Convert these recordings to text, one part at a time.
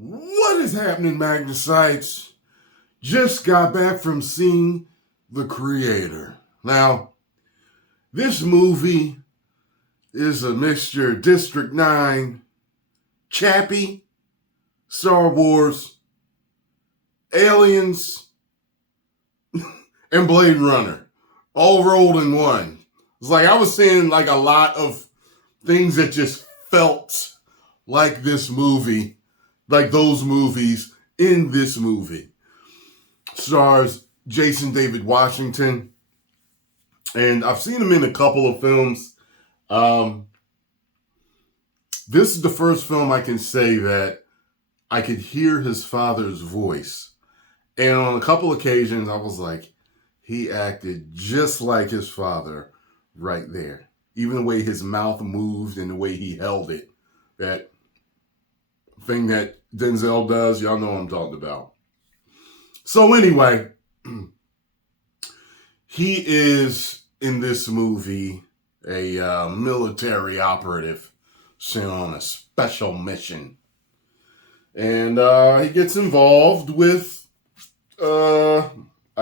What is happening, Magnusites? Just got back from seeing The Creator. Now, this movie is a mixture of District 9, Chappie, Star Wars, Aliens, and Blade Runner, all rolled in one. It's like I was seeing like a lot of things that just felt like this movie, like those movies in this movie. Stars Jason David Washington, and I've seen him in a couple of films. This is the first film I can say that I could hear his father's voice. And on a couple occasions, I was like, he acted just like his father right there. Even the way his mouth moved and the way he held it. That thing that Denzel does, y'all know what I'm talking about. So anyway, he is in this movie a military operative sent on a special mission. And he gets involved with, I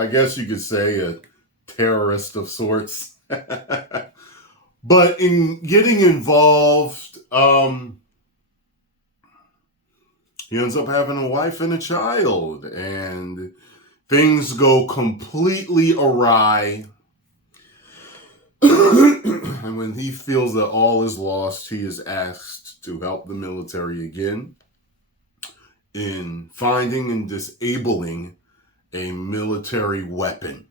guess you could say, a terrorist of sorts. But in getting involved, he ends up having a wife and a child, and things go completely awry. And when he feels that all is lost, he is asked to help the military again in finding and disabling a military weapon,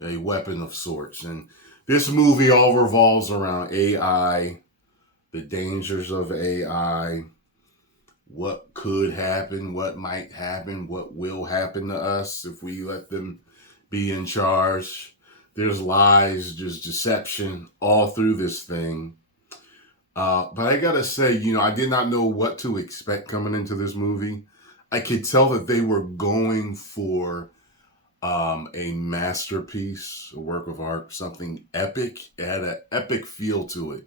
a weapon of sorts. And this movie all revolves around AI, the dangers of AI, what could happen, what might happen, what will happen to us if we let them be in charge. There's lies, there's deception all through this thing. But I gotta say, I did not know what to expect coming into this movie. I could tell that they were going for a masterpiece, a work of art, something epic. It had an epic feel to it,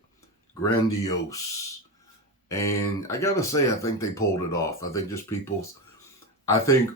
grandiose. And I gotta say, I think they pulled it off. I think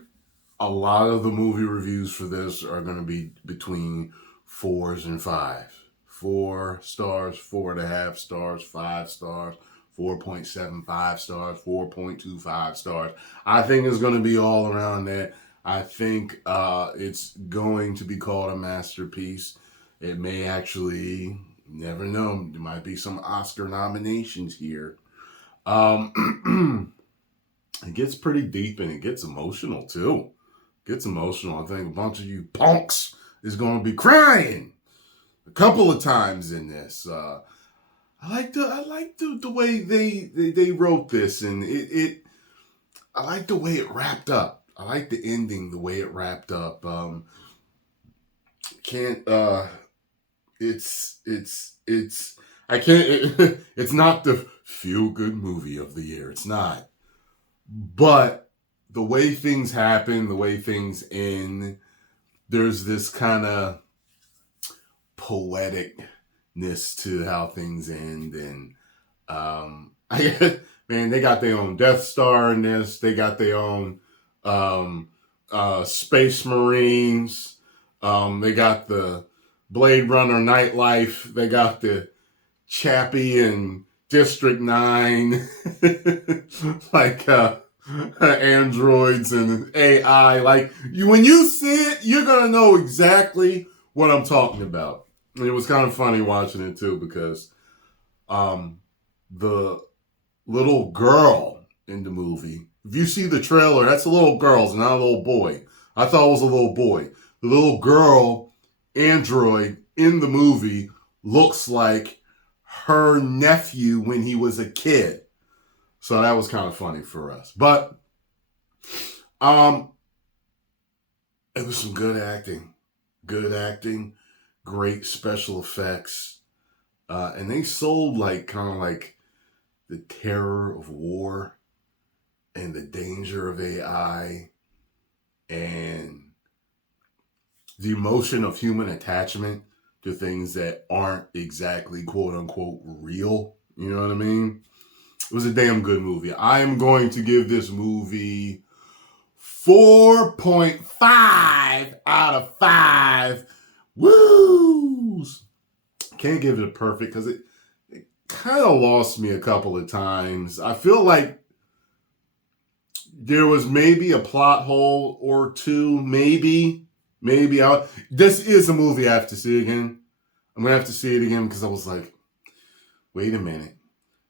a lot of the movie reviews for this are going to be between 4s and 5. 4 stars, 4.5 stars, 5 stars, 4.75 stars, 4.25 stars. I think it's going to be all around that. I think it's going to be called a masterpiece. It may actually, never know, there might be some Oscar nominations here. It gets pretty deep and it gets emotional too. I think a bunch of you punks is going to be crying a couple of times in this. I like the way they wrote this, and I like the way it wrapped up. I like the ending, the way it wrapped up. It's not the feel-good movie of the year. It's not. But the way things happen, the way things end, there's this kind of poeticness to how things end. And they got their own Death Star in this. They got their own Space Marines. They got the Blade Runner nightlife. They got the Chappie and District 9, like androids and AI. Like when you see it, you're gonna know exactly what I'm talking about. And it was kind of funny watching it too, because the little girl in the movie, if you see the trailer, that's a little girl, it's not a little boy. I thought it was a little boy. The little girl android in the movie looks like her nephew when he was a kid. So that was kind of funny for us. But it was some good acting. Great special effects. And they sold kind of the terror of war and the danger of AI and the emotion of human attachment to things that aren't exactly quote unquote real. You know what I mean? It was a damn good movie. I am going to give this movie 4.5 out of 5. Woos! Can't give it a perfect because it kind of lost me a couple of times. I feel like there was maybe a plot hole or two, maybe. This is a movie I have to see again. I'm going to have to see it again because I was like, wait a minute.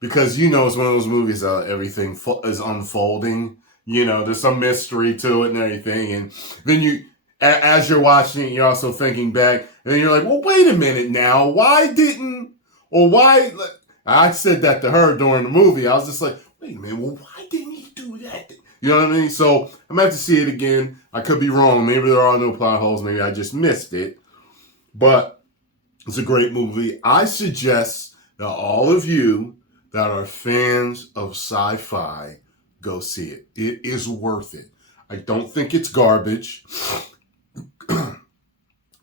Because, it's one of those movies everything is unfolding. There's some mystery to it and everything. And then as you're watching it, you're also thinking back. And then you're like, well, wait a minute now. Why? I said that to her during the movie. I was just like, wait a minute. Well, why didn't he do that? You know what I mean? So I'm going to have to see it again. I could be wrong. Maybe there are no plot holes. Maybe I just missed it. But it's a great movie. I suggest that all of you that are fans of sci-fi go see it. It is worth it. I don't think it's garbage.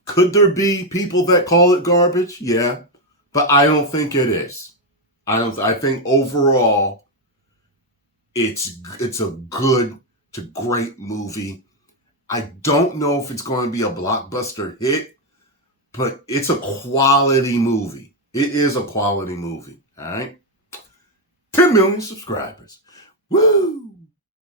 Could there be people that call it garbage? Yeah. But I don't think it is. I think overall it's a good to great movie. I don't know if it's going to be a blockbuster hit, but it's a quality movie. It is a quality movie. All right. 10 million subscribers. Woo!